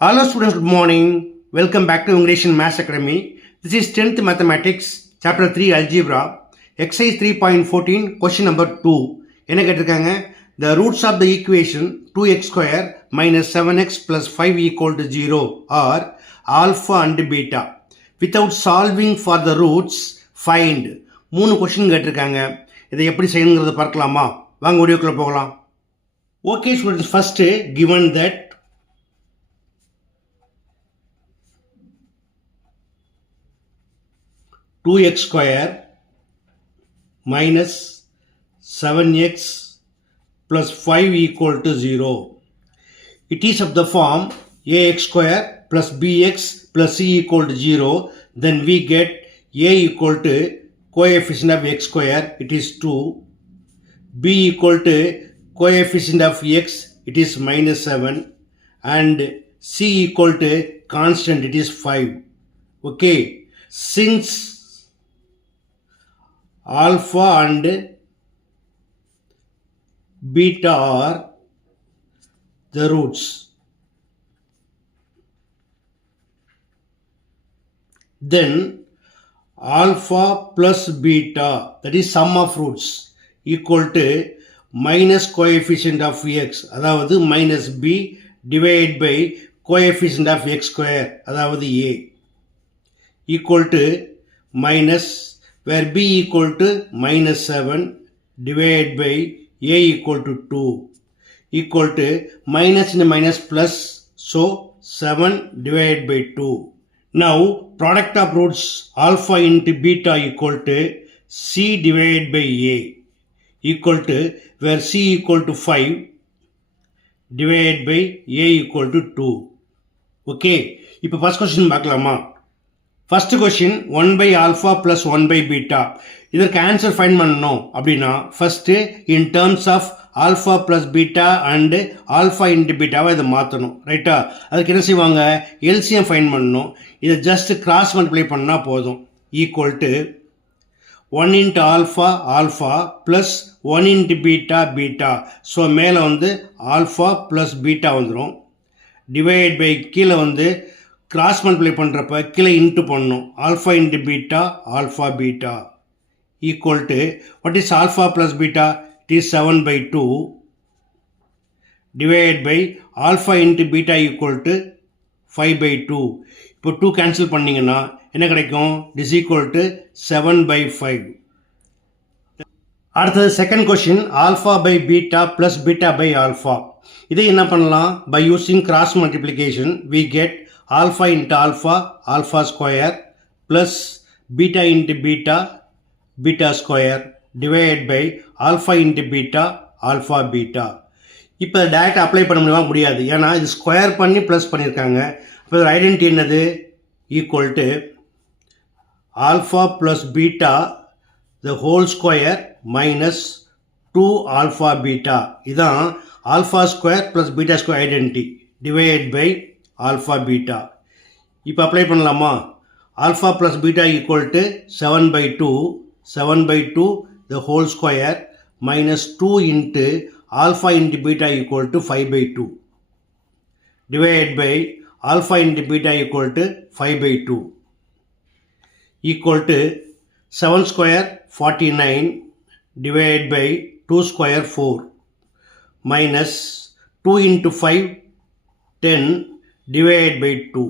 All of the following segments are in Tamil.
Hello students, good morning. Welcome back to English and Maths Academy. This is 10th Mathematics, Chapter 3 Algebra, Exercise 3.14, question number 2. என்ன கேட்டிருக்காங்க? The roots of the equation 2x square minus 7x plus 5 equal to 0 are alpha and beta. Without solving for the roots, find. 3 question கேட்டிருக்காங்க. இதை எப்படி செய்யணுங்கிறத பார்க்கலாமா? வாங்க வீடியோக்குள்ள போகலாம். Okay students, first given that 2x square minus 7x plus 5 equal to 0. It is of the form ax square plus bx plus c equal to 0. Then we get a equal to coefficient of x square, it is 2. b equal to coefficient of x, it is minus 7. And c equal to constant, it is 5. Okay. Since alpha and beta are the roots, then alpha plus beta, that is sum of roots, equal to minus coefficient of x, அதாவது minus b divided by coefficient of x square, அதாவது a, equal to minus, where b equal to minus 7 divided by a equal to 2, equal to minus and minus plus, so 7 divided by 2. Now product of roots alpha into beta equal to c divided by a, equal to, where c equal to 5 divided by a equal to 2. Okay, இப்போ first question பார்க்கலாமா? First question 1 by alpha plus 1 by beta. இதற்கு ஆன்சர் ஃபைண்ட் பண்ணணும் அப்படின்னா first in terms of alpha plus beta and alpha into பீட்டாவை இதை மாற்றணும், ரைட்டா? அதுக்கு என்ன செய்வாங்க? எல்சிஎம் ஃபைண்ட் பண்ணணும். இதை ஜஸ்ட் கிராஸ் மல்டிப்ளை பண்ணால் போதும். Equal to 1 into alpha alpha plus 1 into beta beta. So மேலே வந்து ஆல்ஃபா ப்ளஸ் பீட்டா வந்துடும். டிவைட் பை கீழே கிராஸ் மல்டிப்ளை பண்ணுறப்ப கீழே இன்ட்டு பண்ணணும். Alpha into beta alpha beta equal to what is alpha plus beta? It is 7 by 2 divide by alpha into beta equal to 5 by 2. இப்போ 2 கேன்சல் பண்ணிங்கன்னா என்ன கிடைக்கும்? Is equal to 7 by 5. அடுத்தது second question alpha by beta plus beta by alpha. இதை என்ன பண்ணலாம்? By using cross multiplication we get alpha into alpha, alpha square plus beta into beta, beta square divided by alpha into beta, alpha beta. இப்போ டைரக்ட் அப்ளை பண்ண முடியாது, ஏன்னா இது ஸ்கொயர் பண்ணி ப்ளஸ் பண்ணியிருக்காங்க. இப்போ ஐடென்டிட்டி என்னது? Equal to alpha plus beta the whole square minus 2 alpha beta. இதுதான் alpha square plus beta square identity divide by alpha beta. இப்போ அப்ளை பண்ணலாமா? Alpha plus beta equal to 7 by 2, 7 by 2 the whole square minus 2 into alpha into beta equal to 5 by 2 divide by alpha into beta equal to 5 by 2 equal to 7 square 49 divide by 2 square 4 minus 2 into 5 10 divided by 2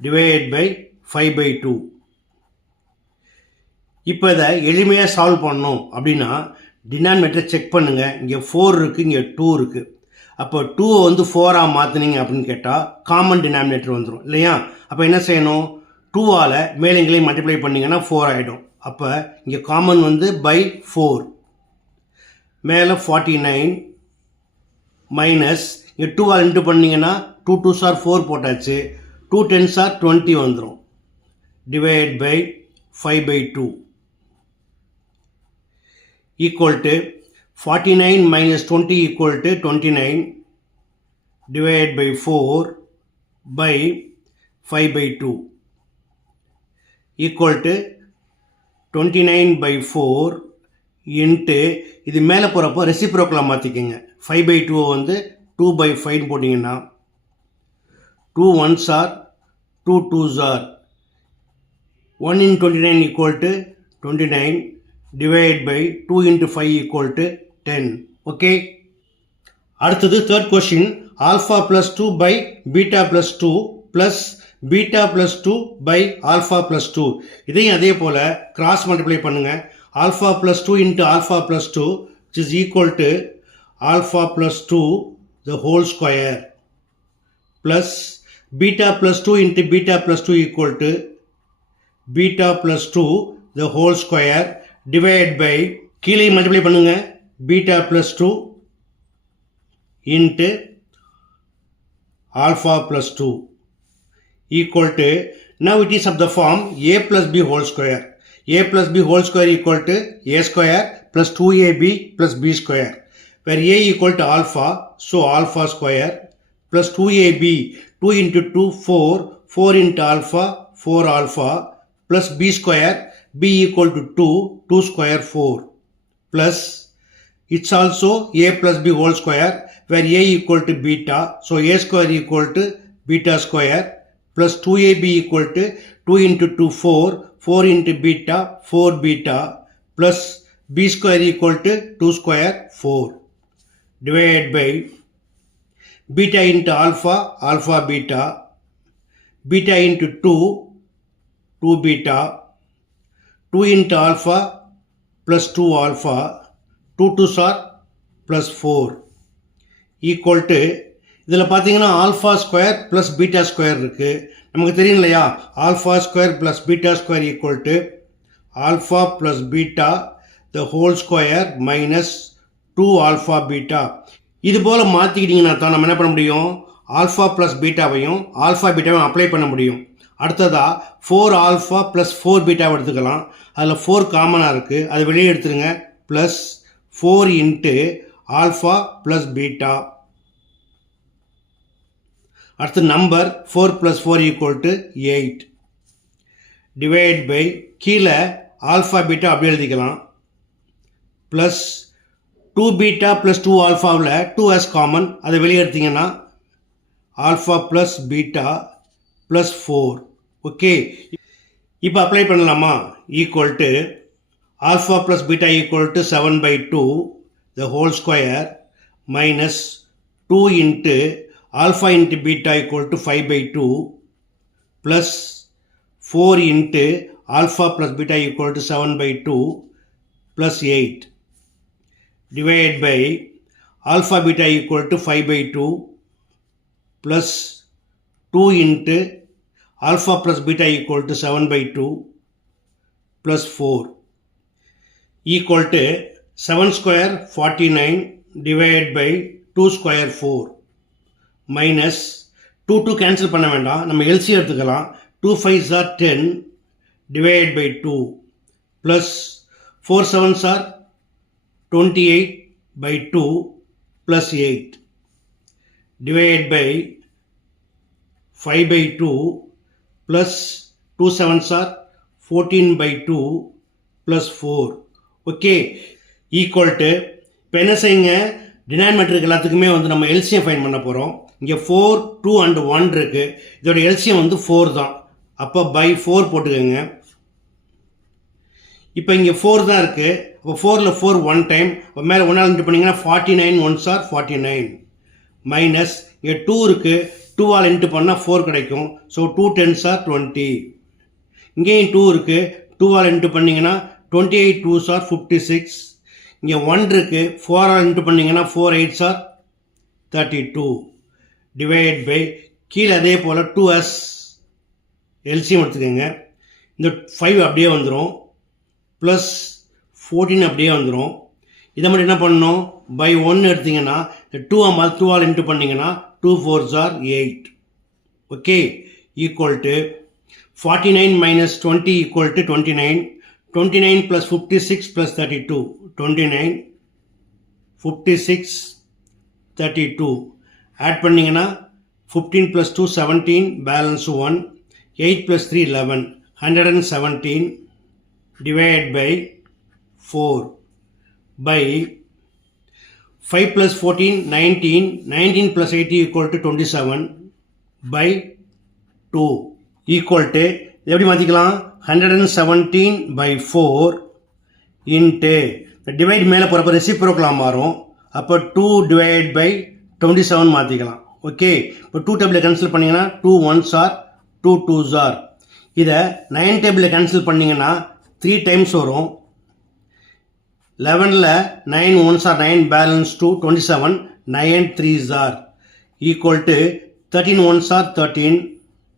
divided by 5 by 2. இப்போ இதை எளிமையாக சால்வ் பண்ணணும் அப்படின்னா டினாமினேட்டரை செக் பண்ணுங்கள். இங்கே 4 இருக்குது, இங்கே 2 இருக்குது. அப்போ 2 4ஆக மாற்றினீங்க அப்படின்னு கேட்டால் காமன் டினாமினேட்டர் வந்துடும் இல்லையா? அப்போ என்ன செய்யணும்? 2ஆல் மேலேங்களையும் மல்டிப்ளை பண்ணிங்கன்னா 4 ஆகிடும். அப்போ இங்கே காமன் பை 4, மேலே 49 மைனஸ் இங்கே 2ஆல் இன்ட்டு பண்ணிங்கன்னா 2 2s are 4 போட்டாச்சு, 2 10s are 20 வந்துடும். Divide by 5 by 2 equal to 49 minus 20 equal to 29 divided by 4 by 5 by 2 equal to 29 by 4 into இது மேலே போகிறப்போ ரெசிப்ரோக்கலாக மாற்றிக்கிங்க. 5 by 2 2 by 5 போட்டிங்கன்னா 2 1s are 2 2s are 1 in 29 equal to 29 divided by 2 into 5 equal to 10. Okay. அடுத்தது third question. Alpha plus 2 by beta plus 2 plus beta plus 2 by alpha plus 2. இதையும் அதே போல cross multiply பண்ணுங்க. Alpha plus 2 into alpha plus 2 which is equal to alpha plus 2 the whole square plus beta plus 2 into beta plus 2 equal to beta plus 2 the whole square divided by கீழே மல்டிப்ளை பண்ணுங்க beta plus 2 into alpha plus 2 equal to, now it is of the form a plus b whole square. A plus b whole square equal to a square plus 2ab plus b square, where a equal to alpha, so alpha square plus 2ab, 2 into 2 4, 4 into alpha 4 alpha plus b square, b equal to 2, 2 square 4 plus it's also a plus b whole square where a equal to beta, so a square equal to beta square plus 2ab equal to 2 into 2 4, 4 into beta 4 beta plus b square equal to 2 square 4 divided by beta into alpha, alpha beta, beta into 2, 2 beta, 2 into alpha plus 2 alpha, 2 2s are plus 4 equal to, இதில் பார்த்தீங்கன்னா alpha square plus beta square இருக்குது. நமக்கு தெரியும் இல்லையா, alpha square plus beta square equal to alpha plus beta the whole square minus 2 alpha beta. இது போல் மாற்றிக்கிட்டிங்கன்னா தான் நம்ம என்ன பண்ண முடியும், ஆல்ஃபா ப்ளஸ் பீட்டாவையும் ஆல்ஃபா பீட்டாவையும் அப்ளை பண்ண முடியும். அடுத்ததாக 4 ஆல்ஃபா ப்ளஸ் 4 பீட்டாவை எடுத்துக்கலாம். அதில் 4 காமனாக இருக்குது, அதை வெளியே எடுத்துருங்க. Plus 4 into alpha plus beta. அடுத்து number 4 plus 4 equal to 8 divide by கீழே ஆல்ஃபா பீட்டா அப்படி எழுதிக்கலாம். ப்ளஸ் 2 பீட்டா ப்ளஸ் 2 ஆல்ஃபாவில் 2s காமன், அதை வெளியே எடுத்தீங்கன்னா alpha plus beta plus 4. Okay, இப்போ அப்ளை பண்ணலாமா. Equal to alpha plus beta equal to 7/2 the whole square minus 2 into alpha into beta equal to 5/2 plus 4 into alpha plus beta equal to 7/2 plus 8 divided by alpha beta equal to 5/2 plus 2 into alpha plus beta equal to 7/2 plus 4 equal to 7 square 49 divided by 2 square 4 minus 2 2 cancel பண்ண வேண்டாம், நம்ம எல்சி எடுத்துக்கலாம். 2 5s are 10 divided by 2 plus 4 7s are 28/2 plus 8 divided by 5/2 plus 2 7s are 14/2 plus 4. Okay, equal to, இப்போ என்ன செய்யுங்க, டினாமினேட்டருக்கு எல்லாத்துக்குமே வந்து நம்ம எல்சியம் ஃபைன் பண்ண போகிறோம். இங்கே 4 2 and 1 இருக்குது, இதோட எல்சியம் வந்து 4 தான். அப்போ பை 4 போட்டுக்கோங்க. இப்போ இங்கே 4 தான் இருக்குது, அப்போ 4ல் 4 1 டைம், இப்போ மேலே 1 இன்ட்டு பண்ணிங்கன்னா 49 1s are 49 மைனஸ் இங்கே 2 இருக்குது, 2ஆல் இன்ட்டு பண்ணால் 4 கிடைக்கும். So 2 10s are 20. இங்கேயும் 2 இருக்குது, 2ஆல் இன்ட்டு பண்ணிங்கன்னா 28 2s are 56. இங்கே 1 இருக்குது, 4ஆல் இன்ட்டு பண்ணிங்கன்னா 4 8s are 32 டிவைட் பை கீழே அதே போல் 2s எல்சியம் எடுத்துக்கோங்க. இந்த 5 அப்படியே வந்துடும், ப்ளஸ் 14 அப்படியே வந்துடும். இதை மட்டும் என்ன பண்ணணும், பை 1 எடுத்திங்கன்னா 2ஆல் இன்ட்டு பண்ணிங்கன்னா 2 4s are 8. Okay, equal to 49 minus 20 equal to 29. 29 plus 56 plus 32. 29 56 32 add பண்ணிங்கன்னா 15 plus 2 17 balance 1. 8 plus 3 11 117 divided by 4 by 5 plus 14 19 19 plus 80 equal to 27 by 2 equal to எப்படி மாற்றிக்கலாம் 117 by 4 into the divide மேலே போகிறப்ப ரெசிப்ரோக்கலாக மாறும் அப்போ 2 divided by 27 மாற்றிக்கலாம் ஓகே இப்போ 2 டேபிளில் கேன்சல் பண்ணிங்கன்னா 2 1s are 2 2s are இதை 9 டேபிளில் கேன்சல் பண்ணிங்கன்னா 3 டைம்ஸ் வரும் 11ல் 9 1s are 9 balance 2 27 9 3s are equal to 13 1s are 13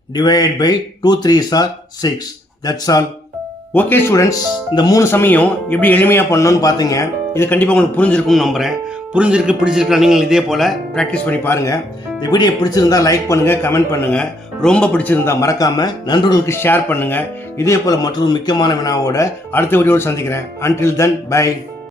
divided by 2 3s are 6 that's all okay students இந்த 3 சமயம் எப்படி எளிமையாக பண்ணணும்னு பார்த்தீங்க இது கண்டிப்பாக உங்களுக்கு புரிஞ்சிருக்கும்னு நம்புகிறேன் பிடிச்சிருக்கா நீங்கள் இதே போல் ப்ராக்டிஸ் பண்ணி பாருங்கள் இந்த வீடியோ பிடிச்சிருந்தா லைக் பண்ணுங்கள் கமெண்ட் பண்ணுங்கள் ரொம்ப பிடிச்சிருந்தா மறக்காமல் நண்பர்களுக்கு ஷேர் பண்ணுங்கள் இதே போல் மற்றொரு முக்கியமான வினாவோட அடுத்த வீடியோவில் சந்திக்கிறேன் until then bye